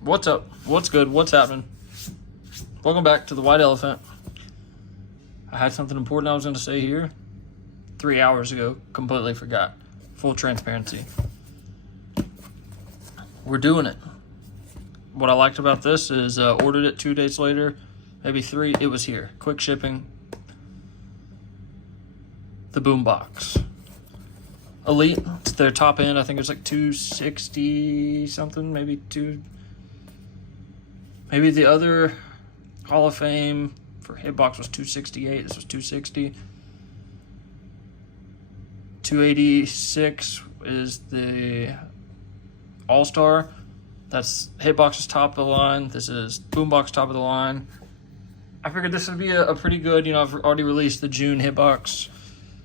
What's up? What's good? What's happening? Welcome back to the White Elephant. I had something important I was going to say here 3 hours ago. Completely forgot. Full transparency. We're doing it. What I liked about this is ordered it 2 days later, maybe 3. It was here. Quick shipping. The BoomBox Elite. It's their top end. I think it's like 260 something, maybe maybe the other Hall of Fame for hitbox was 268. This was 260. 286 is the All Star. That's hitbox's top of the line. This is BoomBox top of the line. I figured this would be a pretty good, I've already released the June hitbox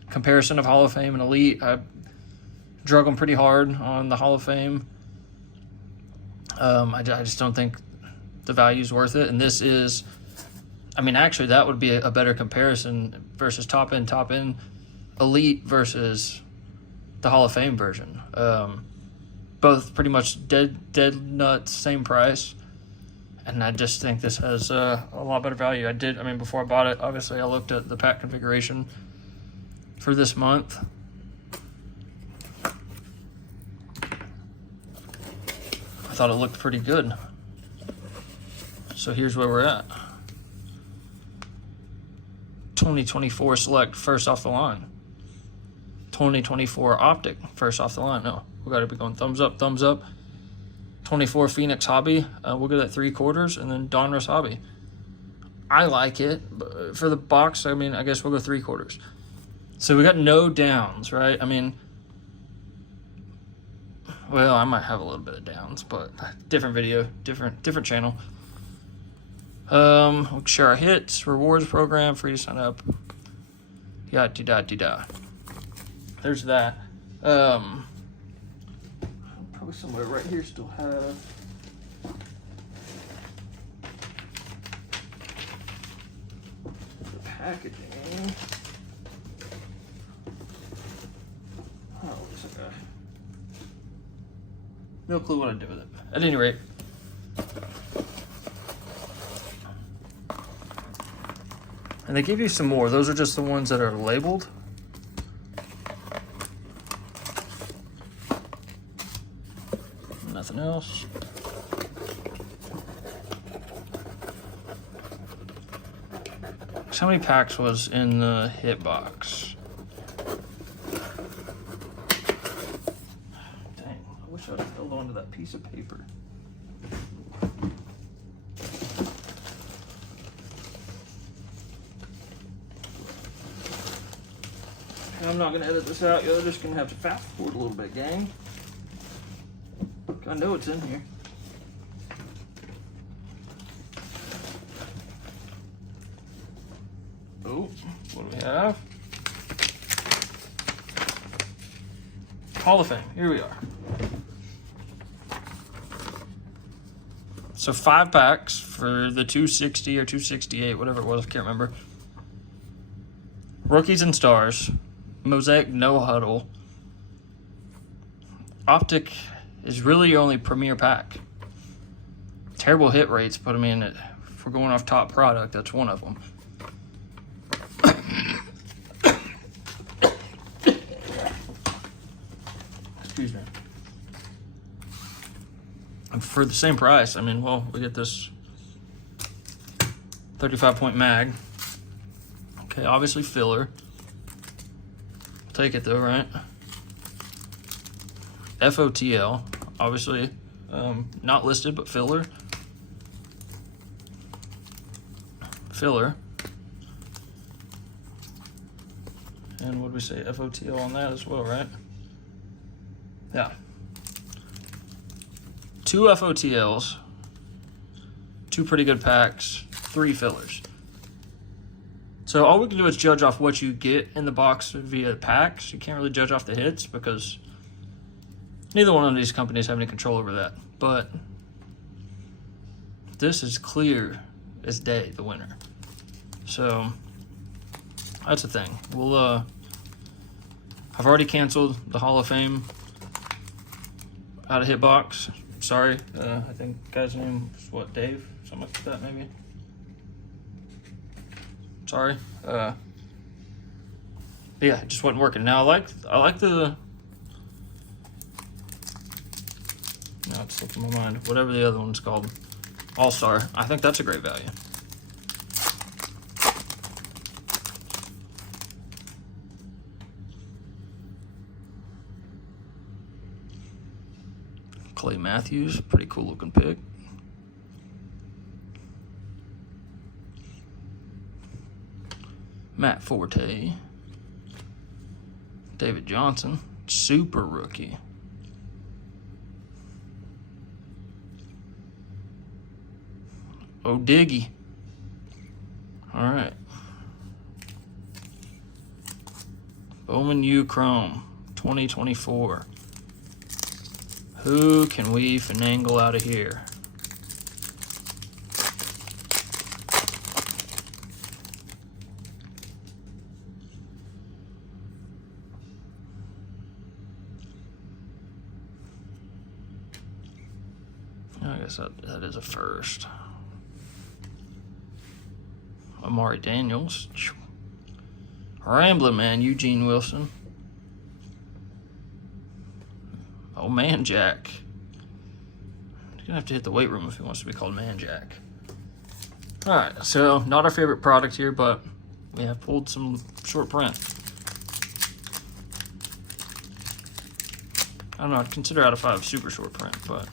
comparison of Hall of Fame and Elite. I drug them pretty hard on the Hall of Fame. I just don't think the value is worth it. And this is, actually that would be a better comparison versus top end Elite versus the Hall of Fame version. Both pretty much dead nuts, same price. And I just think this has a lot better value. Before I bought it, obviously I looked at the pack configuration for this month. I thought it looked pretty good. So here's where we're at. 2024 Select, first off the line. 2024 Optic, first off the line. No, we got to be going thumbs up, thumbs up. 24 Phoenix Hobby, we'll get at 3/4, and then Donruss Hobby. I like it, but for the box, I guess we'll go 3/4. So we got no downs, right? Well, I might have a little bit of downs, but different video, different channel. We'll share our hits, rewards program, free to sign up. Yada. There's that. Probably somewhere right here still have. The packaging. Oh, looks like no clue what I did with it. At any rate. And they give you some more. Those are just the ones that are labeled. Nothing else. So how many packs was in the hitbox? Dang, I wish I'd held on to that piece of paper. I'm not gonna edit this out. You're just gonna have to fast forward a little bit, gang. I know it's in here. Oh, what do we have? Hall of Fame. Here we are. So 5 packs for the 260 or 268, whatever it was. I can't remember. Rookies and Stars. Mosaic no huddle. Optic is really your only premier pack. Terrible hit rates, but if we're going off top product, that's one of them. Excuse me. And for the same price, we get this 35-point mag. Okay, obviously filler. Take it though, right? FOTL, obviously, not listed, but filler. And what do we say? FOTL on that as well, right? Yeah. 2 FOTLs, 2 pretty good packs, 3 fillers. So all we can do is judge off what you get in the box via packs. You can't really judge off the hits because neither one of these companies have any control over that. But this is clear as day, the winner. So that's the thing. I've already canceled the Hall of Fame out of hitbox. Sorry, I think the guy's name was what, Dave? Something like that, maybe. Sorry. Yeah, it just wasn't working. Now I like the. No, it's slipping my mind. Whatever the other one's called, All Star. I think that's a great value. Clay Matthews, pretty cool looking pick. Matt Forte. David Johnson, super rookie. O'Diggy. All right. Bowman U Chrome 2024. Who can we finagle out of here? I guess that is a first. Amari Daniels. Rambling man, Eugene Wilson. Oh, Man Jack. He's gonna have to hit the weight room if he wants to be called Man Jack. All right, so not our favorite product here, but we have pulled some short print. I don't know, I'd consider out of 5 super short print, but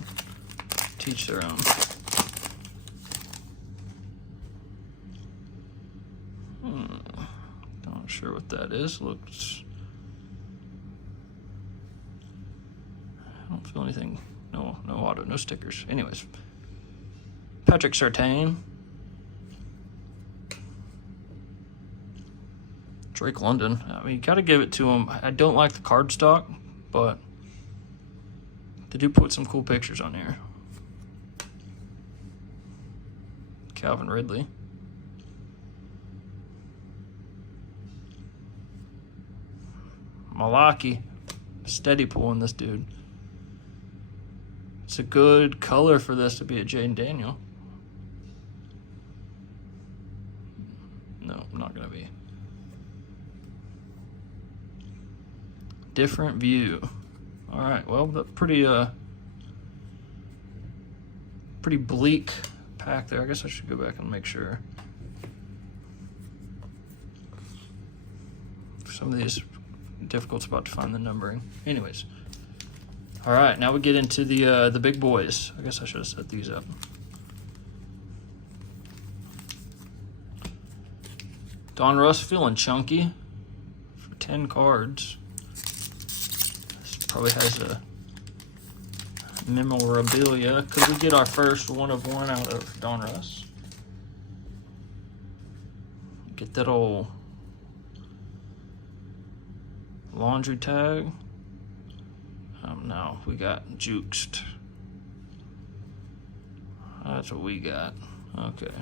teach their own. Not sure what that is. Looks. I don't feel anything. No auto, no stickers. Anyways, Patrick Surtain. Drake London. I mean, you got to give it to him. I don't like the card stock, but they do put some cool pictures on here. Calvin Ridley. Malaki. Steady pulling this dude. It's a good color for this to be a Jaden Daniel. No, not going to be. Different view. All right, well, but pretty bleak pack there. I guess I should go back and make sure. Some of these difficult spot to find the numbering. Anyways, all right, now we get into the big boys. I guess I should have set these up. Donruss feeling chunky for 10 cards. This probably has a memorabilia. Could we get our first 1 of 1 out of Donruss? Get that old laundry tag. No, we got juked. That's what we got. Okay.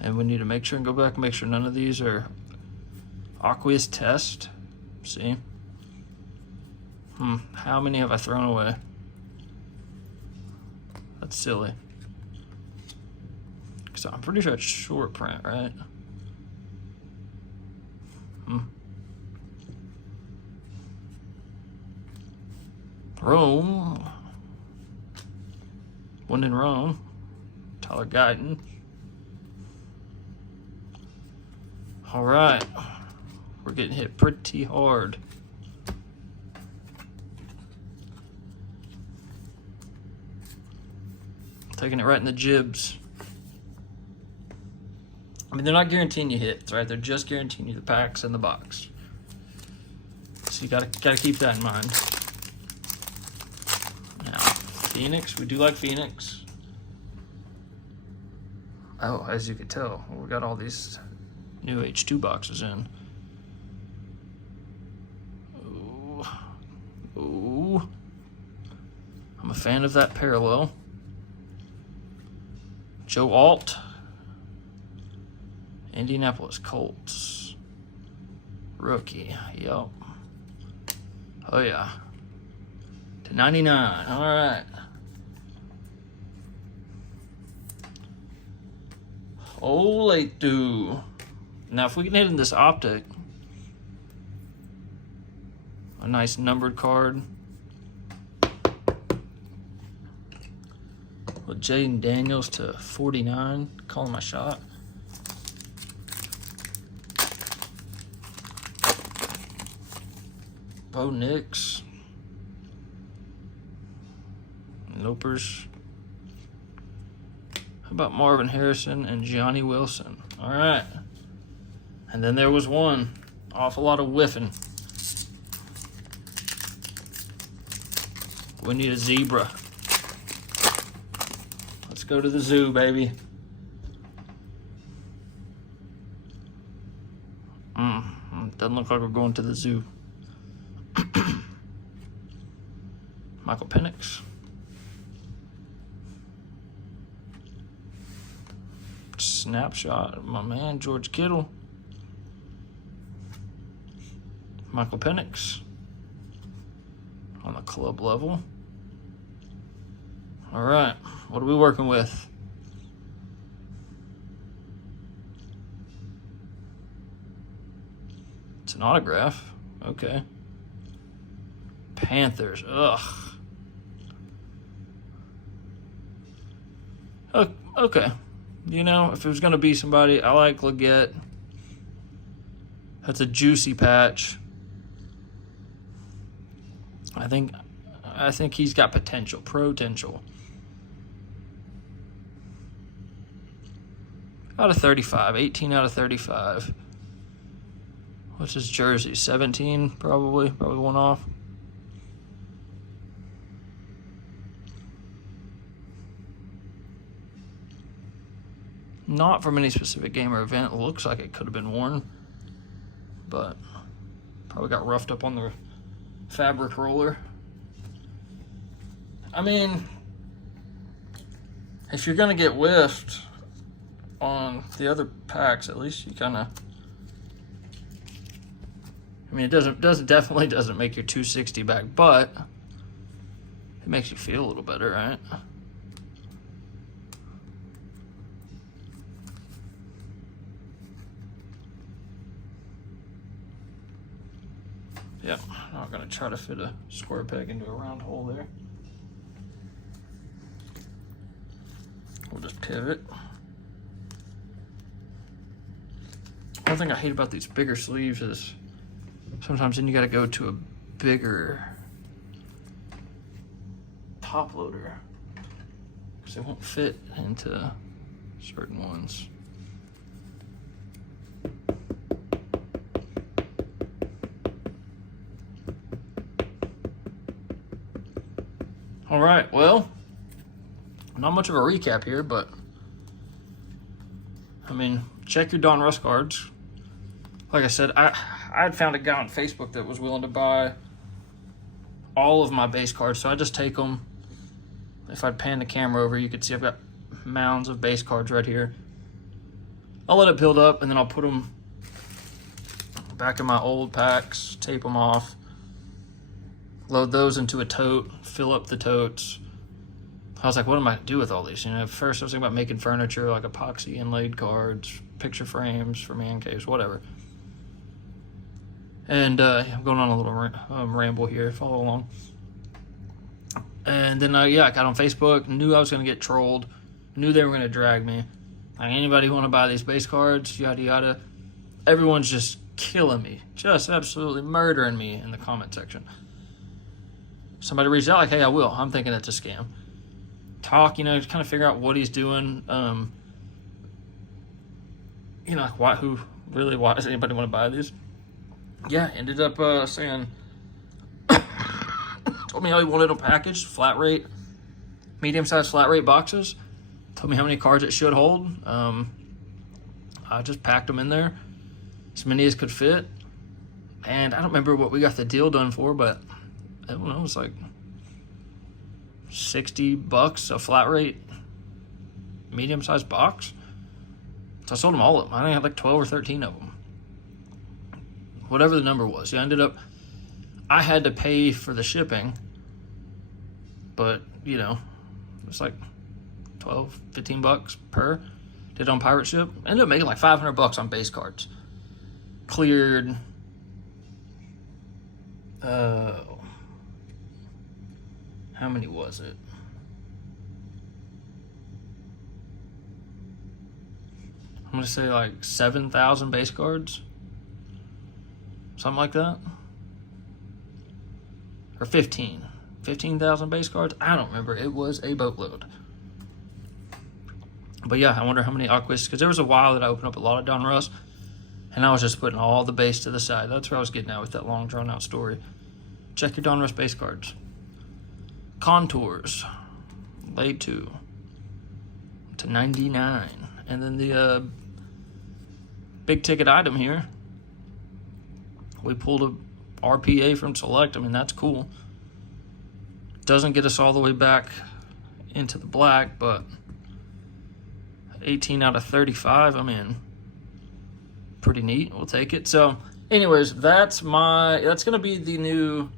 And we need to make sure and go back and make sure none of these are aqueous test. See? How many have I thrown away? That's silly. So I'm pretty sure it's short print, right? Rome. One in Rome. Tyler Guyton. All right. We're getting hit pretty hard. Taking it right in the jibs. I mean, they're not guaranteeing you hits, right? They're just guaranteeing you the packs in the box. So you gotta keep that in mind. Now, Phoenix, we do like Phoenix. Oh, as you can tell, we got all these new H2 boxes in. Ooh. I'm a fan of that parallel. Joe Alt. Indianapolis Colts. Rookie. Yup. Oh, yeah. 99. All right. Olatu. Now, if we can hit in this Optic, a nice numbered card with Jaden Daniels to 49, calling my shot. Bo Nix. Nopers. How about Marvin Harrison and Johnny Wilson? All right. And then there was one. Awful lot of whiffing. We need a zebra. Let's go to the zoo, baby. Doesn't look like we're going to the zoo. Michael Penix. Snapshot of my man, George Kittle. Michael Penix on the club level. All right, what are we working with? It's an autograph. Okay. Panthers. Ugh. Okay. You know, if it was going to be somebody, I like Leggett. That's a juicy patch. I think he's got potential. Out of 35, 18 out of 35. What's his jersey? 17, probably one off. Not from any specific game or event. It looks like it could have been worn, but probably got roughed up on the fabric roller. I mean, if you're gonna get whiffed on the other packs, at least you kind of. I mean, it definitely doesn't make your 260 back, but it makes you feel a little better, right? Yeah, I'm not gonna try to fit a square peg into a round hole there. We'll just pivot. One thing I hate about these bigger sleeves is sometimes then you gotta go to a bigger top loader because they won't fit into certain ones. All right, well, not much of a recap here, but I mean, check your Donruss cards. Like I said, I had found a guy on Facebook that was willing to buy all of my base cards, so I just take them. If I'd pan the camera over, you could see I've got mounds of base cards right here. I'll let it build up, and then I'll put them back in my old packs, tape them off, load those into a tote, fill up the totes. I was like, what am I going to do with all these? You know, at first I was thinking about making furniture, like epoxy inlaid cards, picture frames for man caves, whatever. And I'm going on a little ramble here, follow along. And then, I got on Facebook, knew I was going to get trolled, knew they were going to drag me. Like, anybody want to buy these base cards, yada yada. Everyone's just killing me, just absolutely murdering me in the comment section. Somebody reached out like, hey, I will. I'm thinking it's a scam. Talk, you know, just kind of figure out what he's doing. You know, why does anybody want to buy these? Yeah, ended up saying, told me how he wanted them packaged, flat rate, medium-sized flat rate boxes. Told me how many cards it should hold. I just packed them in there, as many as could fit. And I don't remember what we got the deal done for, but I don't know, it was like $60 a flat rate medium-sized box. So I sold them all of them. I think I had like 12 or 13 of them. Whatever the number was. I had to pay for the shipping, but you know, it's like 12, 15 bucks per. Did on pirate ship. Ended up making like 500 bucks on base cards. Cleared. How many was it? I'm gonna say like 7,000 base cards, something like that, or 15,000 base cards. I don't remember. It was a boatload. But yeah, I wonder how many Aquas, because there was a while that I opened up a lot of Donruss, and I was just putting all the base to the side. That's where I was getting at with that long drawn out story. Check your Donruss base cards. Contours, laid to 99, and then the big ticket item here, we pulled a RPA from Select. I mean, that's cool. Doesn't get us all the way back into the black, but 18 out of 35, I mean, pretty neat. We'll take it. So anyways, that's gonna be the new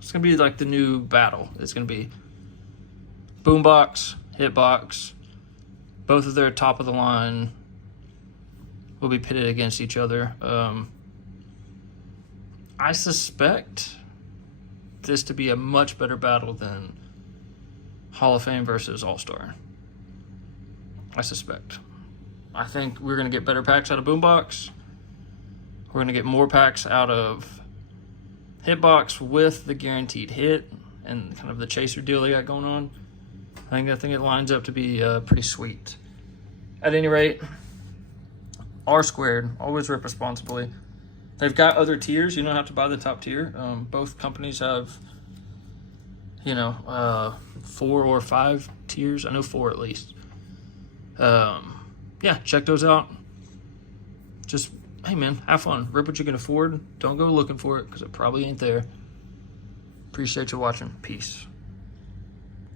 it's gonna be like the new battle. It's gonna be BoomBox, Hitbox, both of their top of the line will be pitted against each other. I suspect this to be a much better battle than Hall of Fame versus All Star. I suspect. I think we're going to get better packs out of BoomBox. We're going to get more packs out of Hitbox with the guaranteed hit and kind of the chaser deal they got going on. I think it lines up to be pretty sweet. At any rate, R squared, always rip responsibly. They've got other tiers. You don't have to buy the top tier. Both companies have, 4 or 5 tiers. I know 4 at least. Yeah, check those out. Just, hey man, have fun. Rip what you can afford. Don't go looking for it because it probably ain't there. Appreciate you watching. Peace.